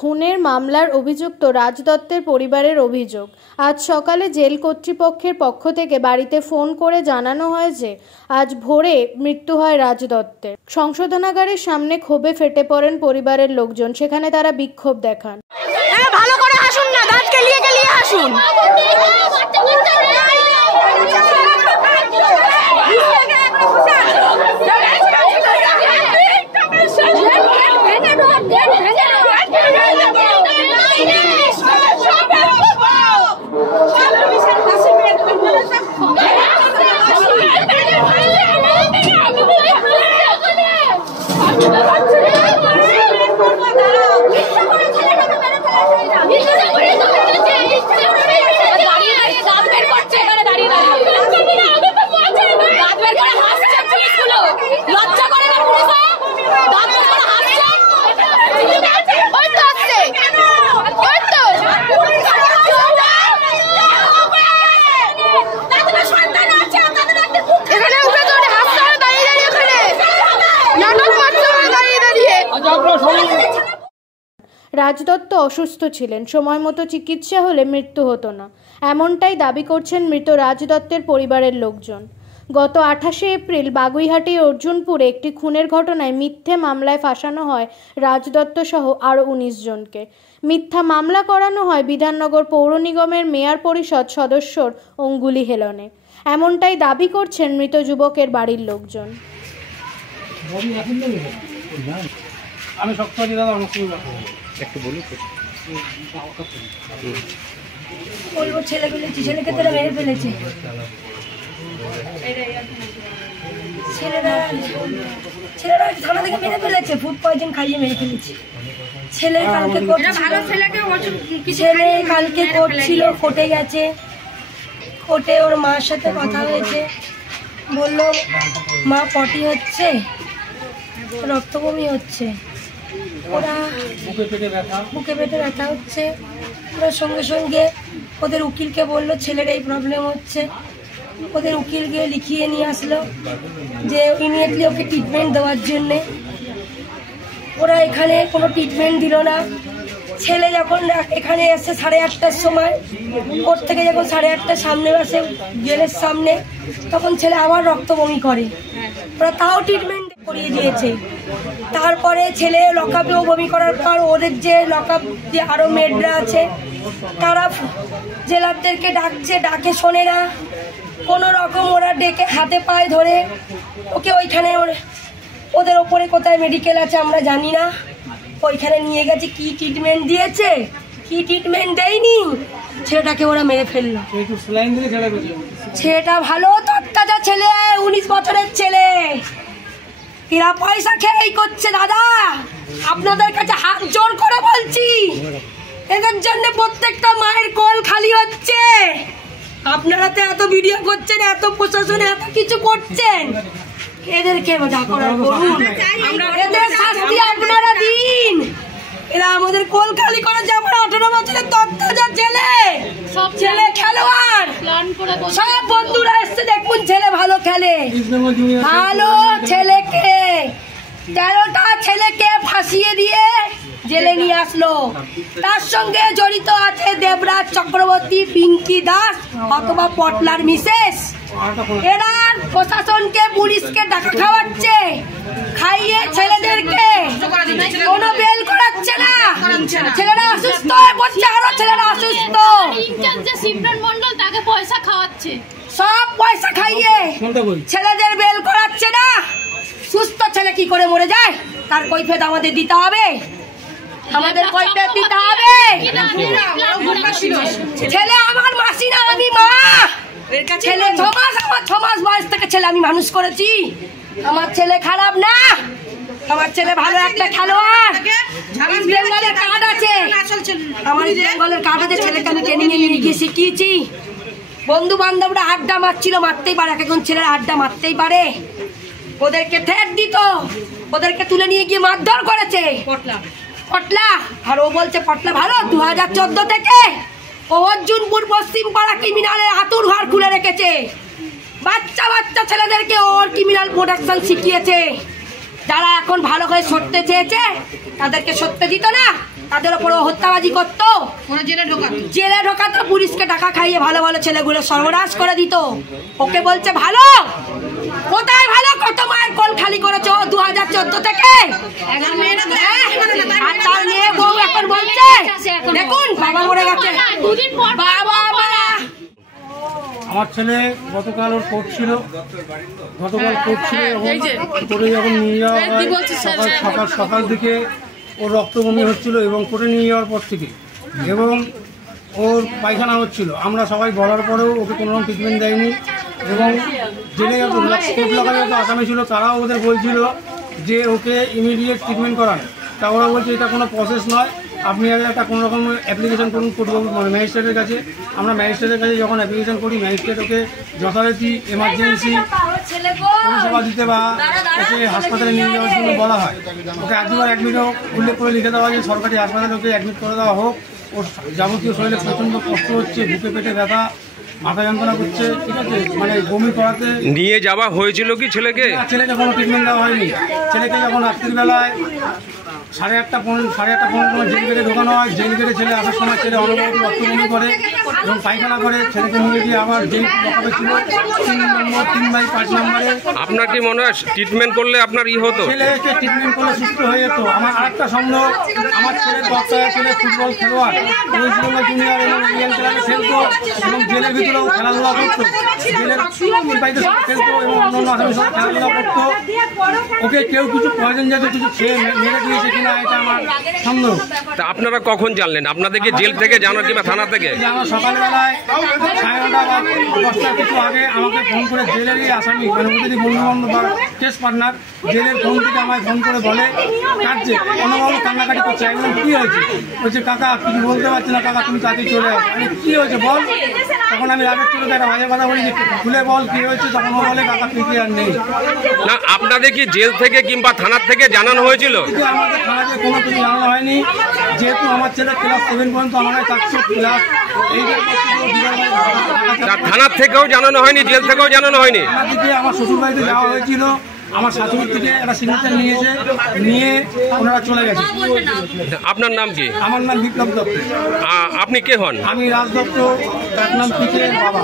খুনের মামলার অভিযুক্ত রাজ দত্তের পরিবারের অভিযোগ, আজ সকালে জেল কর্তৃপক্ষের পক্ষ থেকে বাড়িতে ফোন করে জানানো হয় যে আজ ভোরে মৃত্যু হয় রাজ দত্তের। সংশোধনাগারের সামনে ক্ষোভে ফেটে পড়েন পরিবারের লোকজন। সেখানে তারা বিক্ষোভ দেখান। ভালো করে হাসুন না, দাঁতকে লিয়ে হাসুন। রাজ দত্ত অসুস্থ ছিলেন, সময় মতো চিকিৎসা হলে মৃত্যু হতো না, এমনটাই দাবি করছেন মৃত রাজ দত্তের পরিবারের লোকজন। গত 28শে এপ্রিল বাগুইহাটি অর্জুনপুরে একটি খুনের ঘটনায় মিথ্যে মামলায় ফাঁসানো হয় রাজ দত্ত সহ আরও 19 জনকে। মিথ্যা মামলা করানো হয় বিধাননগর পৌর নিগমের মেয়র পরিষদ সদস্যর অঙ্গুলি হেলনে, এমনটাই দাবি করছেন মৃত যুবকের বাড়ির লোকজন। আমি সবসময় দাদা একটু বলি বলবো ছেলেকে তোরা মেরে ফেলেছে। ছেলেরা থানা থেকে মেরে ফেলেছে, ফুড পয়জন খাইয়ে মেরে ফেলেছে। ছেলে কালকে করছিল, কোর্টে গেছে, কোর্টে ওর মার সাথে কথা হয়েছে, বললো মা পটি হচ্ছে, রক্তবমি হচ্ছে, ওরা বুকে পেটে ব্যথা হচ্ছে। ওরা সঙ্গে সঙ্গে ওদের উকিলকে বললো ছেলের এই প্রবলেম হচ্ছে। ওদের উকিল গিয়ে লিখিয়ে নিয়ে আসলো যে ইমিডিয়েটলি ওকে ট্রিটমেন্ট দেওয়ার জন্যে। ওরা এখানে কোনো ট্রিটমেন্ট দিল না। ছেলে যখন এখানে এসে 8:30টার সময়, কোর্ট থেকে যখন 8:30টার সামনে আসে জেলের সামনে, তখন ছেলে আবার রক্ত বমি করে। ওরা তাও ট্রিটমেন্ট করিয়ে দিয়েছে। তারপরে ছেলে লকআপেও বমি করার পর ওদের যে লকআপ যে আরো মেডরা আছে তারা জেলারদেরকে ডাকে শোনে না, কোনো রকম ওরা ডেকে হাতে পায়ে ধরে ওকে ওইখানে ওদের ওপরে কোথায় মেডিকেল আছে আমরা জানি না, ওইখানে নিয়ে গেছে। কি ট্রিটমেন্ট দিয়েছে, কি ট্রিটমেন্ট দেয়নি, ছেলেটাকে ওরা মেরে ফেললো। ছেলেটা ভালো তত্তাজা ছেলে, 19 বছরের ছেলে। এরা পয়সা খেয়েই করছে দাদা, আপনাদের কাছে হাত জোর করে বলছি, এদের জন্য প্রত্যেকটা মায়ের কোল খালি হচ্ছে। আপনারা তো এত ভিডিও করছেন, এত প্রশাসনে এত কিছু করছেন, এদেরকে যা করার করুন, এদের শাস্তি আপনারা দিন। এরা আমাদের কোল খালি করেছে। আমরা 18 বছরের তত্ত্বাজা ছেলে খেলোয়াড়, সব বন্ধুরা এসছে দেখুন, ছেলে ভালো খেলে, ভালো ছেলেকে 13টা ছেলেকে ফাঁসিয়ে দিয়ে জেলে নিয়ে আসলো। তার সঙ্গে জড়িত আছে দেবরাজ চক্রবর্তী, পিঙ্কি দাস অথবা পটলার মিসেস। এরা প্রশাসনকে পুলিশকে টাকা খাওয়াচ্ছে, খাইয়ে ছেলেদেরকে কোনো বেল করাচ্ছে না। ছেলেরা অসুস্থ হয়ে পড়ছে, আরো ছেলেরা অসুস্থ, তাকে পয়সা খাওয়াচ্ছে, সব পয়সা খাইয়ে ছেলেদের বেল করাচ্ছে না। সুস্থ ছেলে কি করে মরে যায় তার কৈফিয়ত আমাদের দিতে হবে, আমাদের কৈফিয়ত দিতে হবে। ছেলে আমার মাসি না, আমি মা। ছেলে 6 মাস, আমার 6 মাস বয়স থেকে ছেলে আমি মানুষ করেছি। আমার ছেলে খারাপ না, আমার ছেলে ভালো একটা খেলোয়াড়। ইস্ট বেঙ্গলের কার্ড আছে, আমার ইস্ট বেঙ্গলের কার্ড আছে। ছেলেকে আমি ট্রেনিং এ নিয়ে গিয়ে শিখিয়েছি। বন্ধু বান্ধবরা আড্ডা মারছিল, মারতেই পারে, এখন ছেলেরা আড্ডা মারতেই পারে। ওদেরকে থ্রেট দিত, ওদেরকে তুলে নিয়ে গিয়ে মারধর করেছে পটলা। আর ও বলছে পটলা ভালো। 2014 থেকে ও অর্জুনপুর পশ্চিম পাড়া ক্রিমিনালের আতুর ঘর খুলে রেখেছে। বাচ্চা বাচ্চা ছেলেদেরকে ওর ক্রিমিনাল প্রোডাকশন শিখিয়েছে। যারা এখন ভালো করে সরতে চেয়েছে তাদেরকে সরতে দিত না, তাদের ওপরে হত্যাবাজি করতো, জেলে ঢোকাতো, পুলিশকে টাকা খাইয়ে ভালো ভালো ছেলেগুলো সর্বনাশ করে দিত। ওকে বলছে ভালো, কোথায় ভালো? কত মায়ের কোল খালি করেছো 2014 থেকে। আর তার মেয়ে বউ এখন বলছে দেখুন বাবা মরে গেছে, বাবা মারা। আমার ছেলে গতকাল ওর কোর্ট ছিল, কোর্টে যখন নিয়ে যাওয়া হয় সকাল দিকে ওর রক্ত বমি হচ্ছিল এবং কোর্টে নিয়ে যাওয়ার পর থেকে এবং ওর পায়খানা হচ্ছিল। আমরা সবাই বলার পরেও ওকে কোনো রকম ট্রিটমেন্ট দেয়নি এবং জেলে কোর্ট লাগালে যত আসামি ছিল তারাও ওদের বলছিল যে ওকে ইমিডিয়েট ট্রিটমেন্ট করান। তা ওরা বলছে এটা কোনো প্রসেস নয়, আপনি একটা কোনো রকম অ্যাপ্লিকেশন করুন কোর্টবাবু ম্যাজিস্ট্রেটের কাছে। আমরা ম্যাজিস্ট্রেটের কাছে যখন অ্যাপ্লিকেশন করি, ম্যাজিস্ট্রেট ওকে যথারীতি এমার্জেন্সি পরিষেবা দিতে বা ওকে হাসপাতালে নিয়ে যাওয়ার জন্য বলা হয়। ওকে একবার অ্যাডমিটও উল্লেখ করে লিখে দেওয়া হয় যে সরকারি হাসপাতালে ওকে অ্যাডমিট করে দেওয়া হোক। ওর যাবতীয় শরীরে প্রচণ্ড কষ্ট হচ্ছে, বুকে পেটে ব্যথা, মাথা যন্ত্রণা করছে, ঠিক আছে, মানে বমি করাতে নিয়ে যাওয়া হয়েছিল কি ছেলেকে? ছেলেকে কোনো ট্রিটমেন্ট দেওয়া হয়নি। ছেলেকে যখন রাত্রিবেলায় 8:30 জেল গেটে ঢোকানো হয়, জেল গেটে ছেলে আসার সময় ছেলে অনবরত রক্ত বমি করে এবং পায়খানা করে। ছেলেকে নিয়ে গিয়ে আবার জেল লকাপে ছিল 3/5 নম্বরে। আপনার কি মনে হয় ট্রিটমেন্ট করলে আপনার হতো? ছেলেকে ট্রিটমেন্ট করলে সুস্থ হয়ে যেত। আমার আরেকটা স্বপ্ন, আমার ছেলে দশটায় ছেলে ফুটবল খেলোয়াড়, ওয়েস্ট বেঙ্গল জুনিয়র এবং ইন্ডিয়ান ক্লাবে খেলতো এবং জেলের ভিতরেও খেলাধুলা করতো, জেলের বাড়িতে খেলতো এবং অন্যান্য আসামির সঙ্গে খেলাধুলা করতো। ওকে কেউ কিছু পয়জন জাতীয় কিছু খেয়ে মেরে দিয়েছে কিনা এটা আমার সন্দেহ। তা আপনারা কখন জানলেন? আপনাদেরকে জেল থেকে জানো কিংবা থানা থেকে? আমার সকালবেলায় 9:30 বা 10টার কিছু আগে আমাকে ফোন করে জেলেরই আসামি মানে ওদেরই বন্ধুবান্ধব বা কেস পার্টনার জেলের ফোন থেকে আমায় ফোন করে বলে কাটছে, অন্যভাবে কান্নাকাটি করছে। একদম কী হয়েছে? বলছে কাকা কিছু বলতে পারছি না কাকা, তুমি তাড়াতাড়ি চলে আসো। আমি কী হয়েছে বল? তখন আমি রাগের চলে একটা বাজে কথা বলি যে খুলে বল কী হয়েছে। তখন ও বলে কাকা পিঠে আর নেই। না আপনাদের কি জেল থেকে কিংবা থানার থেকে জানানো হয়েছিল? আমাদের থানাতে কোনো কিছু জানানো হয়নি, যেহেতু আমার ছেলে ক্লাস 7 পর্যন্ত আমার কাছে ক্লাস 8 থানার থেকেও জানানো হয়নি, জেল থেকেও জানানো হয়নি? আমার শ্বশুর বাড়িতে যাওয়া হয়েছিল, আমার শাশুড়ি থেকে একটা সিগনেচার নিয়ে ওনারা চলে গেছে। আপনার নাম কি? আমার নাম বিপ্লব দত্ত। আপনি কে হন? আমি রাজ দত্ত, তার নাম পিকে বাবা।